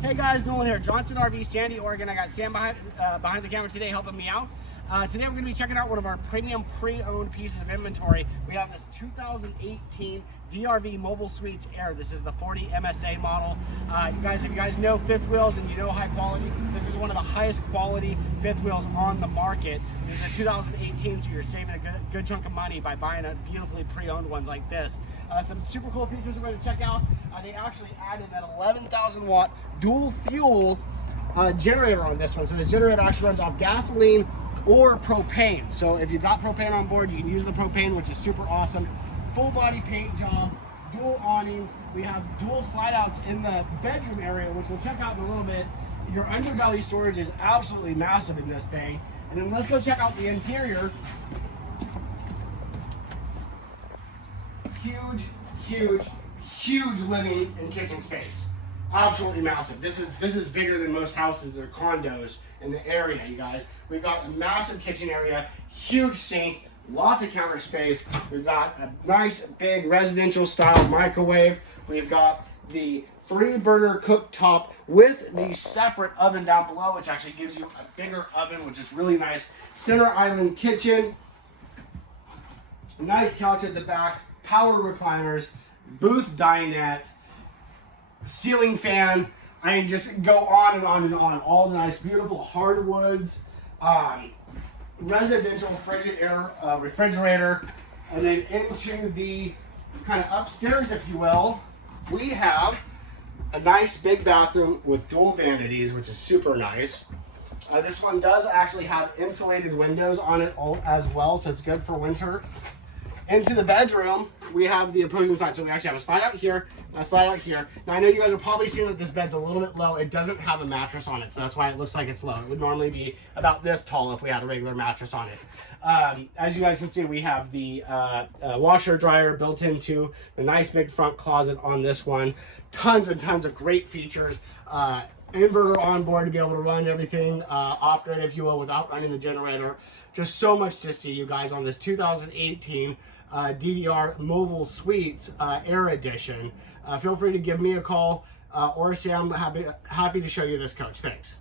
Hey guys, Nolan here, Johnson RV, Sandy, Oregon. I got Sam behind the camera today helping me out. Today we're going to be checking out one of our premium pre-owned pieces of inventory. We have this 2018 DRV Mobile Suites Aire. This is the 40 MSA model. If you guys know fifth wheels and you know high quality, this is one of the highest quality fifth wheels on the market. This is a 2018, so you're saving a good chunk of money by buying a beautifully pre-owned ones like this. Some super cool features we're going to check out. They actually added an 11,000 watt dual fuel generator on this one. So this generator actually runs off gasoline or propane. So if you've got propane on board, you can use the propane, which is super awesome. Full body paint job, dual awnings. We have dual slide outs in the bedroom area, which we'll check out in a little bit. Your underbelly storage is absolutely massive in this thing. And then let's go check out the interior. Huge living and kitchen space. Absolutely massive. This is bigger than most houses or condos in the area, you guys. We've got a massive kitchen area, huge sink, lots of counter space. We've got a nice big residential style microwave. We've got the 3-burner cooktop with the separate oven down below, which actually gives you a bigger oven, which is really nice. Center island kitchen, nice couch at the back, power recliners, booth dinette, ceiling fan. I mean, just go on and on and on. All the nice, beautiful hardwoods, residential frigid air refrigerator, and then into the kind of upstairs, if you will, we have a nice big bathroom with dual vanities, which is super nice. This one does actually have insulated windows on it as well, so it's good for winter. Into the bedroom, we have the opposing side. So we actually have a slide out here, and a slide out here. Now I know you guys are probably seeing that this bed's a little bit low. It doesn't have a mattress on it, so that's why it looks like it's low. It would normally be about this tall if we had a regular mattress on it. As you guys can see, we have the washer dryer built into the nice big front closet on this one. Tons and tons of great features. Inverter on board to be able to run everything off-grid, if you will, without running the generator. Just so much to see, you guys, on this 2018 DVR Mobile Suites Aire Edition. Feel free to give me a call or Sam. Happy to show you this coach. Thanks.